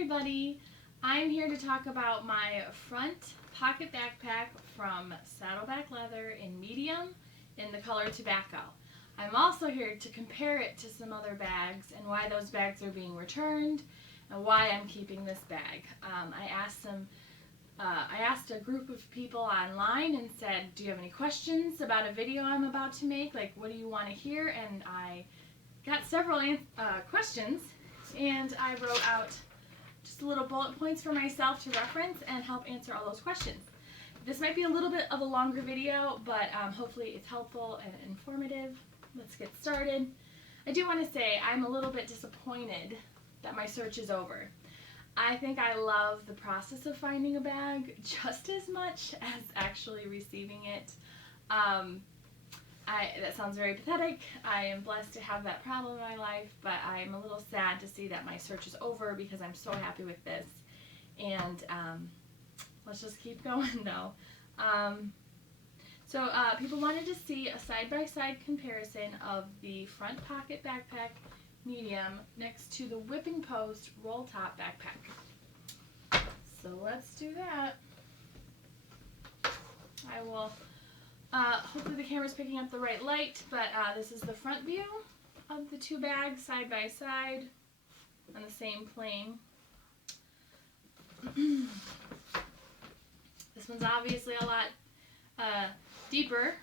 everybody, I'm here to talk about my front pocket backpack from Saddleback leather in medium in the color tobacco. I'm also here to compare it to some other bags and why those bags are being returned and why I'm keeping this bag. I asked a group of people online and said, do you have any questions about a video I'm about to make? Like, what do you want to hear? And I got several questions, and I wrote out just a little bullet points for myself to reference and help answer all those questions. This might be a little bit of a longer video, but hopefully it's helpful and informative. Let's get started. I do want to say I'm a little bit disappointed that my search is over. I think I love the process of finding a bag just as much as actually receiving it. That sounds very pathetic. I am blessed to have that problem in my life, but I'm a little sad to see that my search is over because I'm so happy with this. And let's just keep going though. So people wanted to see a side-by-side comparison of the front pocket backpack medium next to the whipping post roll top backpack. So let's do that. I will, hopefully the camera's picking up the right light, but this is the front view of the two bags side by side on the same plane. This one's obviously a lot deeper,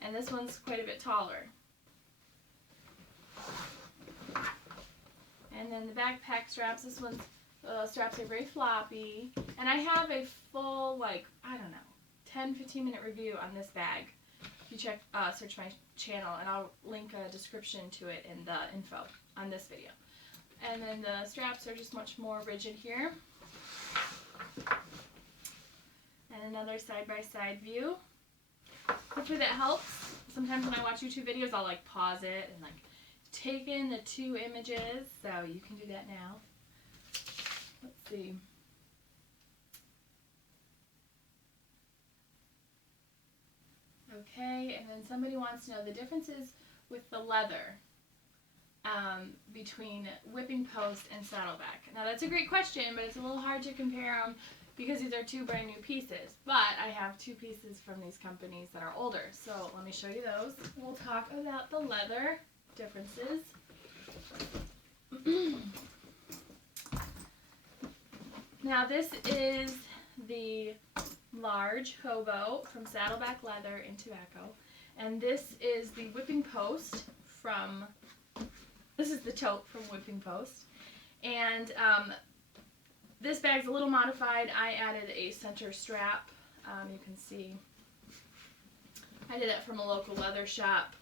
and this one's quite a bit taller. And then the backpack straps, this one's straps are very floppy, and I have a full, like, I don't know, 10-15 minute review on this bag. If you check, search my channel, and I'll link a description to it in the info on this video. And then the straps are just much more rigid here. And another side-by-side view. Hopefully that helps. Sometimes when I watch YouTube videos, I'll like pause it and like take in the two images, so you can do that now. Let's see. Okay, and then somebody wants to know the differences with the leather between whipping post and saddleback. Now that's a great question, but it's a little hard to compare them because these are two brand new pieces. But I have two pieces from these companies that are older, so let me show you those. We'll talk about the leather differences. Now this is the large Hobo from Saddleback leather in tobacco, and this is the whipping post from, this is the Tote from whipping post, and this bag's a little modified. I added a center strap. You can see I did it from a local leather shop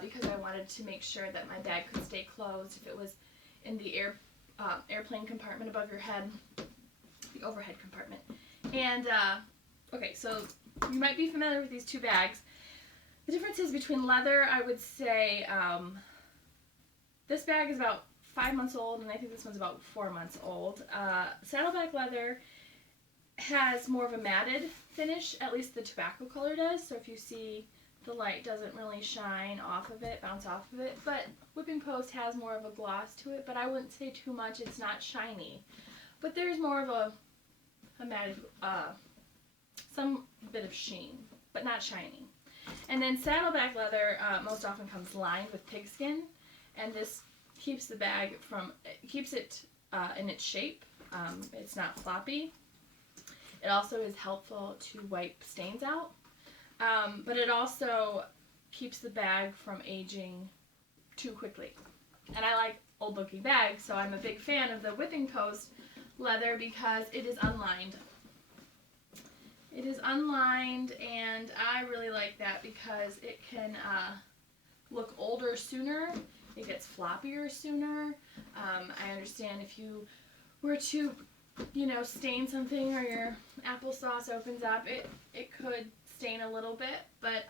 because I wanted to make sure that my bag could stay closed if it was in the airplane compartment above your head, the overhead compartment. And okay, so you might be familiar with these two bags. The differences between leather, I would say this bag is about 5 months old, and I think this one's about 4 months old. Saddleback leather has more of a matted finish, at least the tobacco color does, so if you see the light doesn't really shine off of it, bounce off of it, but whipping post has more of a gloss to it, but I wouldn't say too much. It's not shiny, but there's more of a matted, some bit of sheen, but not shiny. And then saddleback leather most often comes lined with pigskin, and this keeps the bag from, keeps it in its shape. It's not floppy. It also is helpful to wipe stains out, but it also keeps the bag from aging too quickly. And I like old looking bags, so I'm a big fan of the whipping post leather because it is unlined. It is unlined, and I really like that because it can look older sooner. It gets floppier sooner. I understand if you were to, you know, stain something or your applesauce opens up, it could stain a little bit, but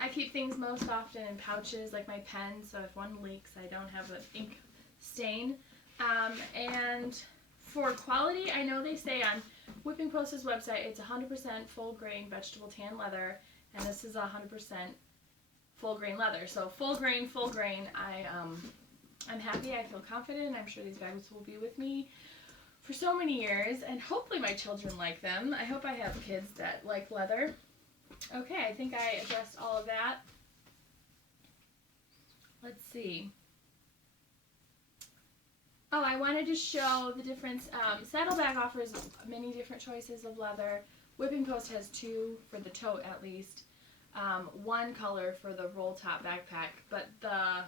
I keep things most often in pouches like my pen, so if one leaks I don't have an ink stain. And for quality, I know they say on Whipping Post's website it's 100% full grain vegetable tan leather, and this is 100% full grain leather. So full grain, I'm happy, I feel confident. I'm sure these bags will be with me for so many years, and hopefully my children like them. I hope I have kids that like leather. Okay, I think I addressed all of that. Let's see. Oh, I wanted to show the difference. Saddleback offers many different choices of leather. Whipping Post has 2 for the tote at least. 1 color for the roll top backpack, but the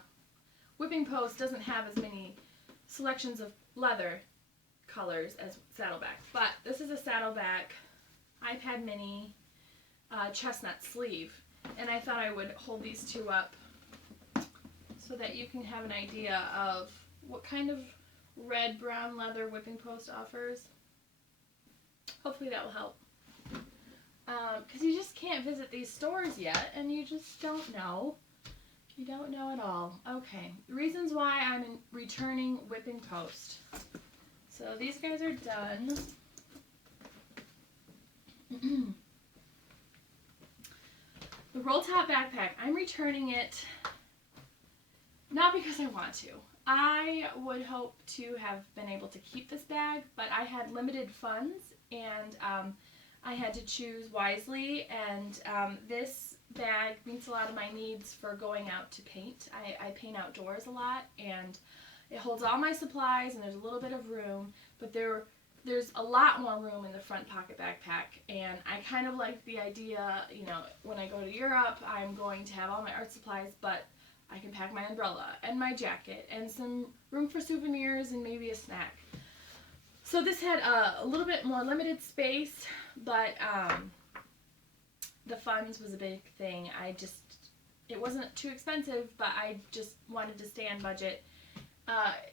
Whipping Post doesn't have as many selections of leather colors as Saddleback. But this is a Saddleback iPad mini chestnut sleeve, and I thought I would hold these 2 up so that you can have an idea of what kind of red brown leather Whipping Post offers. Hopefully that will help, because you just can't visit these stores yet, and you just don't know. You don't know at all. Okay, reasons why I'm returning Whipping Post. So these guys are done. The roll top backpack, I'm returning it not because I want to. I would hope to have been able to keep this bag, but I had limited funds, and I had to choose wisely, and this bag meets a lot of my needs for going out to paint. I paint outdoors a lot, and it holds all my supplies, and there's a little bit of room, but there's a lot more room in the front pocket backpack, and I kind of like the idea, you know, when I go to Europe, I'm going to have all my art supplies, but I can pack my umbrella and my jacket and some room for souvenirs and maybe a snack. So this had a little bit more limited space, but the funds was a big thing. It wasn't too expensive, but I just wanted to stay on budget.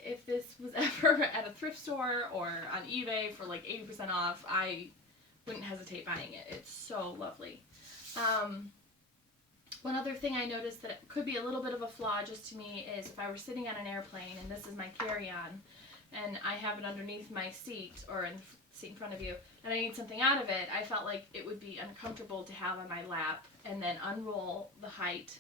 If this was ever at a thrift store or on eBay for like 80% off, I wouldn't hesitate buying it. It's so lovely. One other thing I noticed that could be a little bit of a flaw just to me is if I were sitting on an airplane and this is my carry-on and I have it underneath my seat or in the seat in front of you and I need something out of it, I felt like it would be uncomfortable to have on my lap and then unroll the height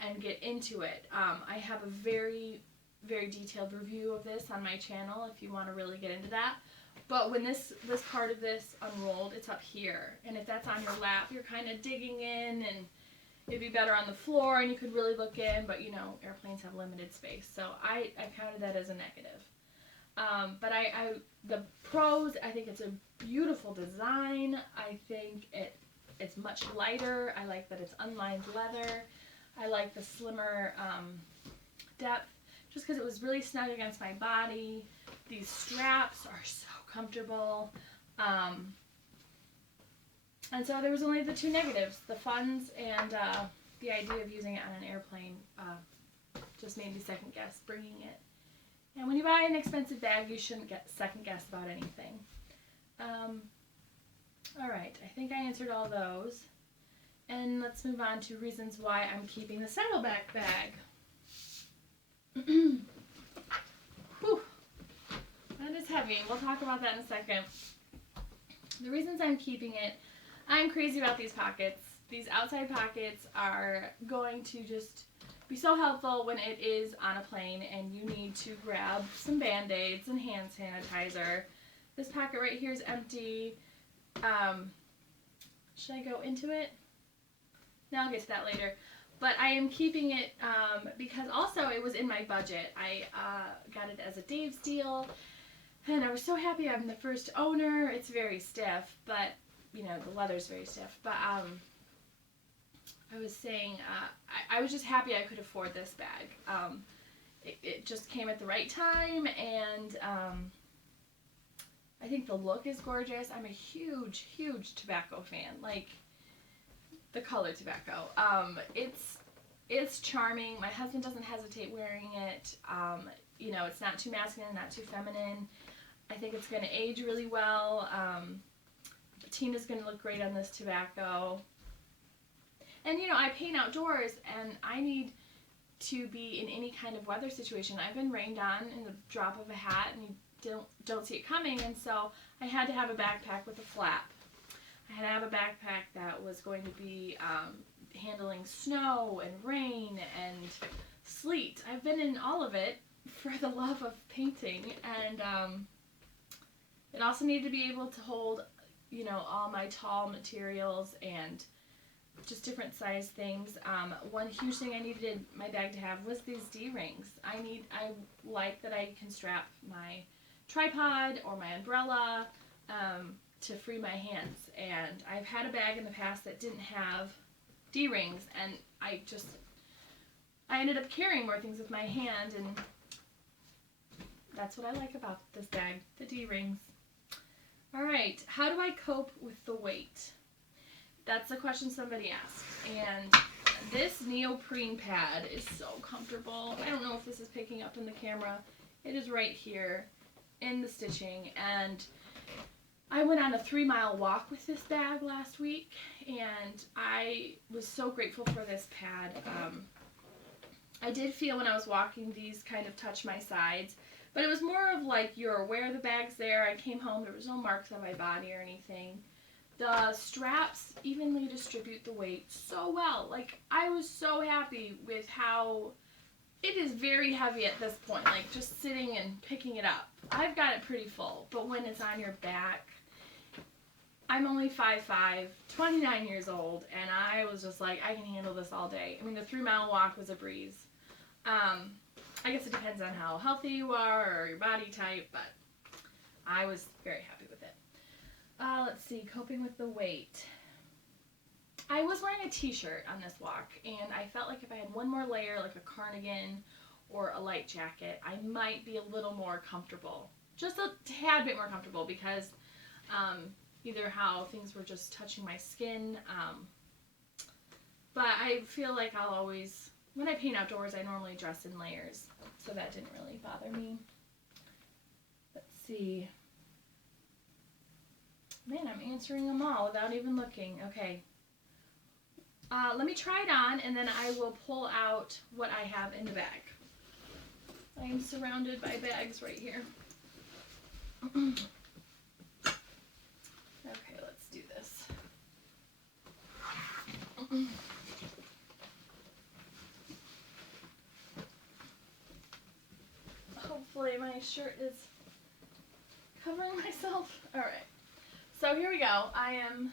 and get into it. I have a very detailed review of this on my channel if you want to really get into that. But when this part of this unrolled, it's up here, and if that's on your lap, you're kind of digging in, and it'd be better on the floor and you could really look in, but you know, airplanes have limited space, so I counted that as a negative. But the pros, I think it's a beautiful design. I think it's much lighter. I like that it's unlined leather. I like the slimmer depth, just because it was really snug against my body. These straps are so comfortable. And so there was only the 2 negatives, the funds and the idea of using it on an airplane just made me second guess bringing it. And when you buy an expensive bag, you shouldn't get second guess about anything. Alright, I think I answered all those. And let's move on to reasons why I'm keeping the Saddleback bag. Whew. That is heavy. We'll talk about that in a second. The reasons I'm keeping it, I'm crazy about these pockets. These outside pockets are going to just be so helpful when it is on a plane and you need to grab some Band-Aids and hand sanitizer. This pocket right here is empty. Should I go into it? No, I'll get to that later. But I am keeping it because also it was in my budget. I got it as a Dave's deal, and I was so happy I'm the first owner. It's very stiff, but, you know, the leather's very stiff. But I was saying I was just happy I could afford this bag. It just came at the right time, and I think the look is gorgeous. I'm a huge tobacco fan. Like, the color tobacco. It's charming. My husband doesn't hesitate wearing it. You know, it's not too masculine, not too feminine. I think it's going to age really well. Tina's going to look great on this tobacco. And, you know, I paint outdoors, and I need to be in any kind of weather situation. I've been rained on in the drop of a hat, and you don't see it coming, and so I had to have a backpack with a flap. I had to have a backpack that was going to be handling snow and rain and sleet. I've been in all of it, for the love of painting, and it also needed to be able to hold, you know, all my tall materials and just different size things. One huge thing I needed my bag to have was these D-rings. I like that I can strap my tripod or my umbrella to free my hands. And I've had a bag in the past that didn't have D-rings, and I ended up carrying more things with my hand, and that's what I like about this bag, the D-rings. All right, how do I cope with the weight? That's a question somebody asked, and this neoprene pad is so comfortable. I don't know if this is picking up in the camera. It is right here in the stitching, and I went on a 3-mile walk with this bag last week, and I was so grateful for this pad. I did feel when I was walking these kind of touch my sides, but it was more of like you're aware the bag's there. I came home, there was no marks on my body or anything. The straps evenly distribute the weight so well. Like, I was so happy with how it is very heavy at this point, like just sitting and picking it up. I've got it pretty full, but when it's on your back, I'm only 5'5", 29 years old, and I was just like, I can handle this all day. I mean, the 3-mile walk was a breeze. I guess it depends on how healthy you are or your body type, but I was very happy with it. Let's see, coping with the weight. I was wearing a t-shirt on this walk, and I felt like if I had one more layer, like a cardigan or a light jacket, I might be a little more comfortable. Just a tad bit more comfortable, because either how things were just touching my skin, but I feel like I'll always, when I paint outdoors, I normally dress in layers, so that didn't really bother me. Let's see. Man, I'm answering them all without even looking. Okay. Let me try it on, and then I will pull out what I have in the bag. I am surrounded by bags right here. Okay, let's do this. Hopefully my shirt is covering myself. All right. So here we go. I am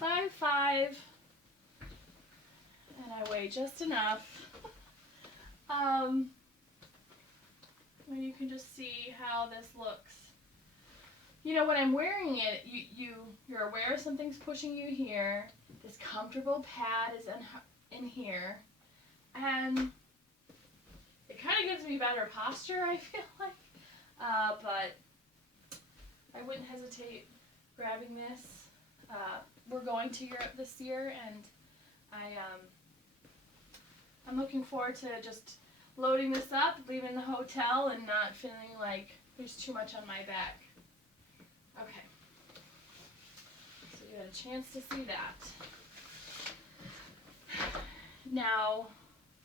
5'5", and I weigh just enough. And you can just see how this looks. You know, when I'm wearing it, you're aware something's pushing you here. This comfortable pad is in here, and it kind of gives me better posture, I feel like. But I wouldn't hesitate grabbing this. We're going to Europe this year, and I'm looking forward to just loading this up, leaving the hotel, and not feeling like there's too much on my back. Okay. So you had a chance to see that. Now,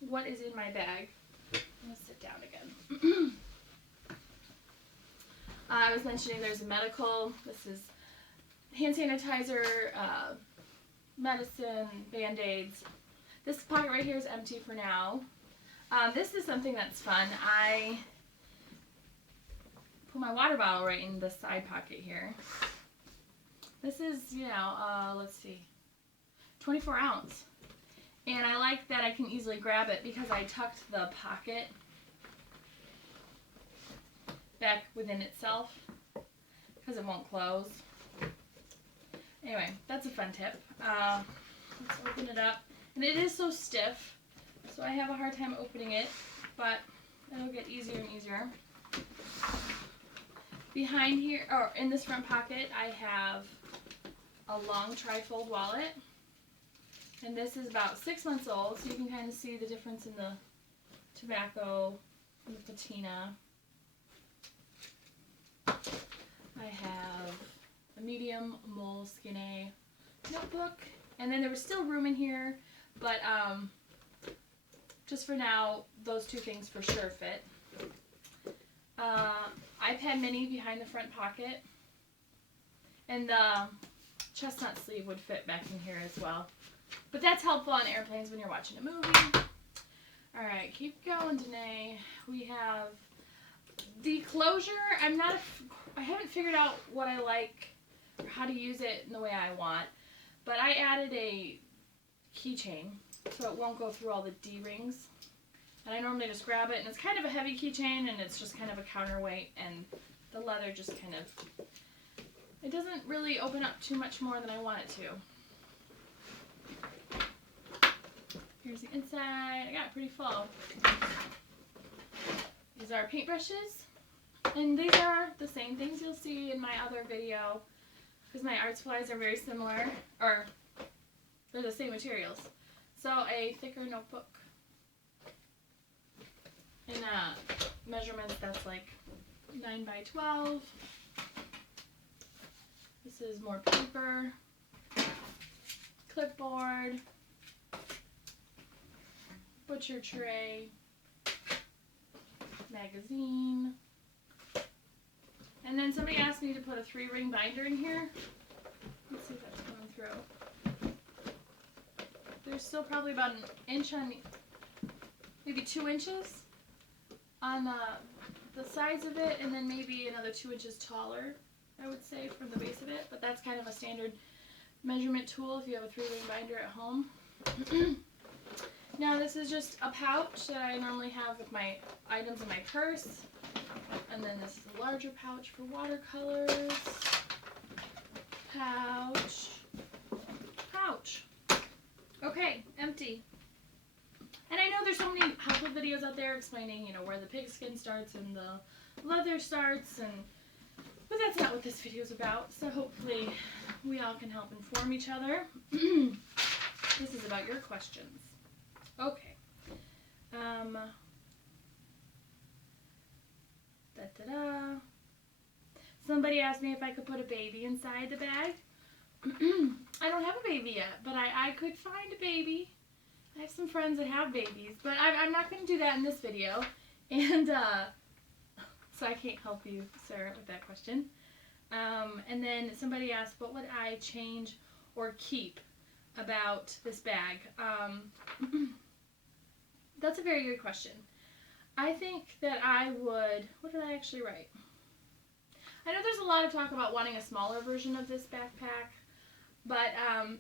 what is in my bag? I'm going to sit down again. I was mentioning there's a medical. This is hand sanitizer, medicine, Band-Aids. This pocket right here is empty for now. This is something that's fun. I put my water bottle right in the side pocket here. This is, you know, let's see, 24 ounce. And I like that I can easily grab it because I tucked the pocket back within itself because it won't close. Anyway, that's a fun tip. Let's open it up. And it is so stiff, so I have a hard time opening it, but it'll get easier and easier. Behind here, or in this front pocket, I have a long trifold wallet. And this is about 6 months old, so you can kind of see the difference in the tobacco and the patina. I have a medium moleskine notebook, and then there was still room in here, but just for now, those two things for sure fit. iPad mini behind the front pocket, and the chestnut sleeve would fit back in here as well. But that's helpful on airplanes when you're watching a movie. Alright, keep going, Danae. We have the closure. I haven't figured out what I like or how to use it in the way I want, but I added a keychain so it won't go through all the D-rings. And I normally just grab it, and it's kind of a heavy keychain, and it's just kind of a counterweight, and the leather just kind of, it doesn't really open up too much more than I want it to. Here's the inside. I got it pretty full. These are paintbrushes, and these are the same things you'll see in my other video, because my art supplies are very similar, or they're the same materials. So a thicker notebook. In measurements, that's like 9 by 12. This is more paper, clipboard, butcher tray, magazine, and then somebody asked me to put a 3-ring binder in here. Let's see if that's coming through. There's still probably about an inch on, maybe 2 inches on the sides of it, and then maybe another 2 inches taller, I would say, from the base of it. But that's kind of a standard measurement tool if you have a 3-ring binder at home. Now this is just a pouch that I normally have with my items in my purse. And then this is a larger pouch for watercolors. Pouch. Pouch. Okay, empty. And I know there's so many helpful videos out there explaining, you know, where the pigskin starts and the leather starts, but that's not what this video is about. So hopefully we all can help inform each other. This is about your questions. Okay. Somebody asked me if I could put a baby inside the bag. I don't have a baby yet, but I could find a baby. I have some friends that have babies, but I'm not going to do that in this video. And so I can't help you, sir, with that question. And then somebody asked, what would I change or keep about this bag? That's a very good question. I think that I would, what did I actually write? I know there's a lot of talk about wanting a smaller version of this backpack, but,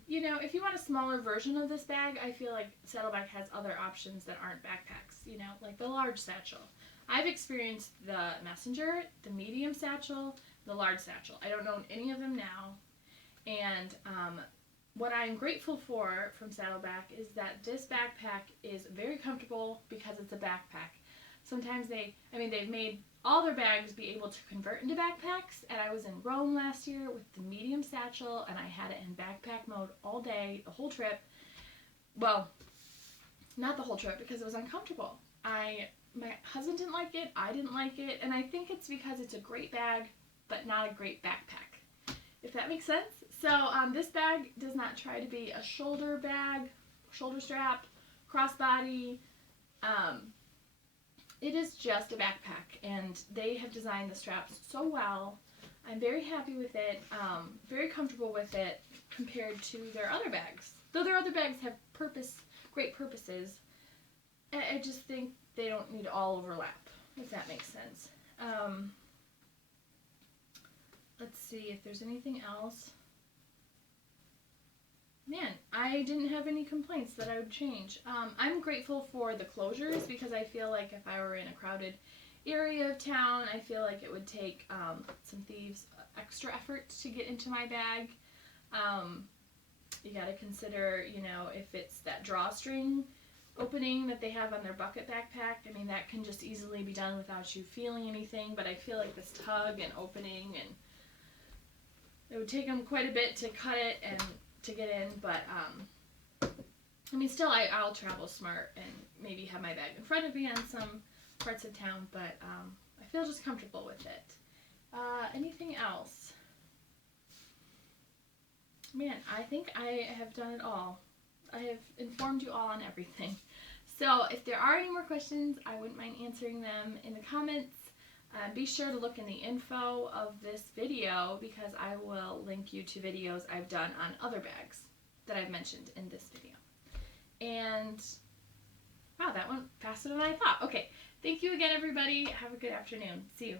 you know, if you want a smaller version of this bag, I feel like Saddleback has other options that aren't backpacks, you know, like the large satchel. I've experienced the messenger, the medium satchel, the large satchel. I don't own any of them now, and what I'm grateful for from Saddleback is that this backpack is very comfortable because it's a backpack. Sometimes they've made all their bags be able to convert into backpacks, and I was in Rome last year with the medium satchel, and I had it in backpack mode all day, the whole trip. Well, not the whole trip because it was uncomfortable. My husband didn't like it, I didn't like it, and I think it's because it's a great bag, but not a great backpack, if that makes sense. So this bag does not try to be a shoulder bag, shoulder strap, crossbody. It is just a backpack, and they have designed the straps so well. I'm very happy with it, very comfortable with it compared to their other bags. Though their other bags have great purposes, I just think they don't need to all overlap, if that makes sense. Let's see if there's anything else. Man, I didn't have any complaints that I would change. I'm grateful for the closures because I feel like if I were in a crowded area of town, I feel like it would take some thieves extra effort to get into my bag. You got to consider, you know, if it's that drawstring opening that they have on their bucket backpack. I mean, that can just easily be done without you feeling anything, but I feel like this tug and opening, and it would take them quite a bit to cut it and to get in, but I mean, still I'll travel smart and maybe have my bag in front of me on some parts of town, but I feel just comfortable with it. Anything else? Man, I think I have done it all. I have informed you all on everything. So if there are any more questions, I wouldn't mind answering them in the comments. Be sure to look in the info of this video because I will link you to videos I've done on other bags that I've mentioned in this video. And Wow, that went faster than I thought. Okay, thank you again, everybody. Have a good afternoon. See you.